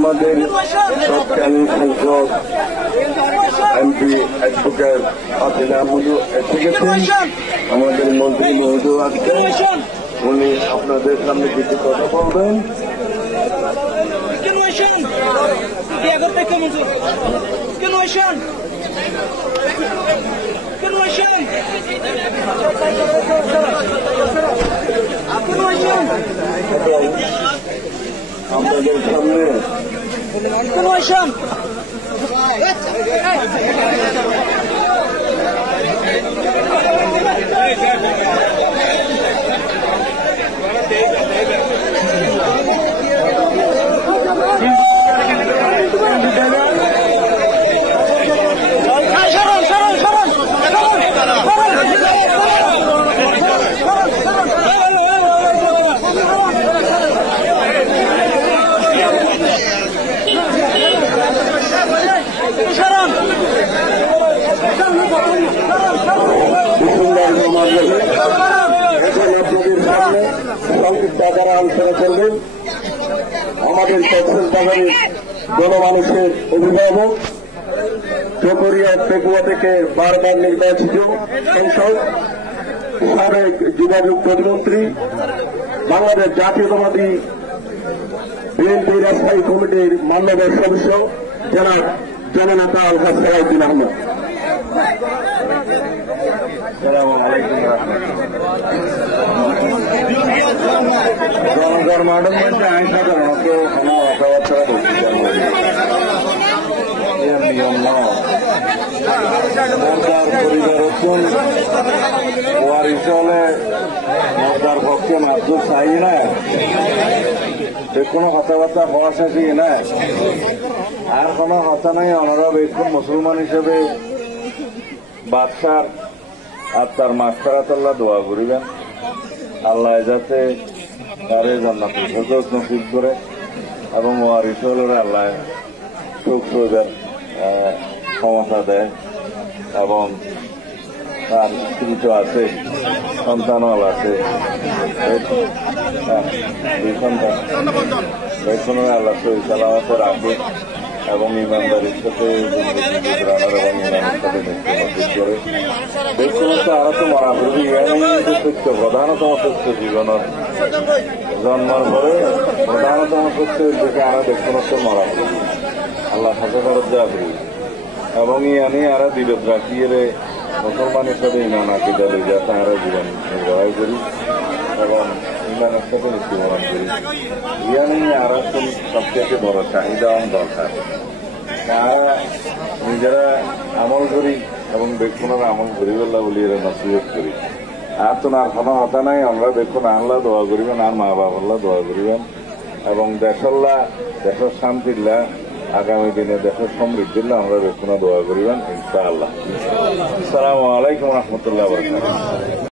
আমাদের তৎকালীন সংসদ এমপি অ্যাডভোকেট হাসিনা মধু এসে গেছেন, আমাদের মন্ত্রী মহোদয় আছেন, উনি আপনাদের সামনে কিছু কথা বলবেন। আপনাদের সামনে সংক্ষিপ্ত আকারে আলোচনা করবেন। আমাদের কক্সবাজারের জনমানুষের অভিভাবক, চকরিয়া পেকুয়া থেকে বারবার নির্বাচিত সংসদ, সাবেক যোগাযোগ প্রতিমন্ত্রী, বাংলাদেশ জাতীয়তাবাদী বিএনপির স্থায়ী কমিটির মান্যবর সদস্য জননেতা আলহাজ সালাউদ্দিন আহমেদ। জনগণমানবকে আইন সাধারণকে কোনো কথাবার্তা নিয়ম নয়। মর্দার পরিবার হচ্ছেন ওয়ারিশ হলে মর্দার পক্ষে মাত্র চাই না, যে কোনো কথাবার্তা হওয়া শেষই না। আর কোনো কথা নাই। ওনারা বেশি মুসলমান হিসেবে বাদশার আর তার মাস্টারাতাল্লাহ দোয়া করিবেন, আল্লাহ যাতে তারে জান্নাতুল ফেরদৌস নসিব করে এবং ওয়ারিশ হলে আল্লাহ সুখ সুবিধার ক্ষমতা দেয় এবং তার স্ত্রী তো আছে, সন্তানও আছে, দুই সন্তান, বেতনে আল্লাহ সহি সালামতে রাখে এবং ইমানদারির সাথে এবং ইমানের সাথে মৃত্যু নসিব করে। বেতনে তো আরো তো মরা করবি, সত্য প্রধানতম সত্য জীবনের জন্মের পরে প্রধানতম সত্য দেখে আরো বেতনত্ব মরা করবি, আল্লাহ সাথে ফেরত দেওয়া করবি এবং ইয়ানি আরো বিরোধ রাখিয়ে মুসলমান হিসাবে ইমান আকিদা লই যা তাহারা জীবন নির্বাহ করি এবং ইমানের সাথে মৃত্যুবরণ করি। ইয়ানি আরো সবচেয়ে বড় চাহিদা এবং দরকার। তারা নিজেরা আমল করি এবং বেক্ষণের আমল করি বললা বলি এরা নসিহত করি। আর তো না কোনো হতা নাই, আমরা বেক্ষণ আনলা দোয়া করিবেন, আর মা বাবাল্লা দোয়া করিবেন এবং দেশল্লা দেশের শান্তিল্লা আগামী দিনে দেশের সমৃদ্ধিল্লা আমরা বেক্ষণ দোয়া করিবেন ইনশাআল্লাহ। আসসালামু আলাইকুম রহমতুল্লাহ।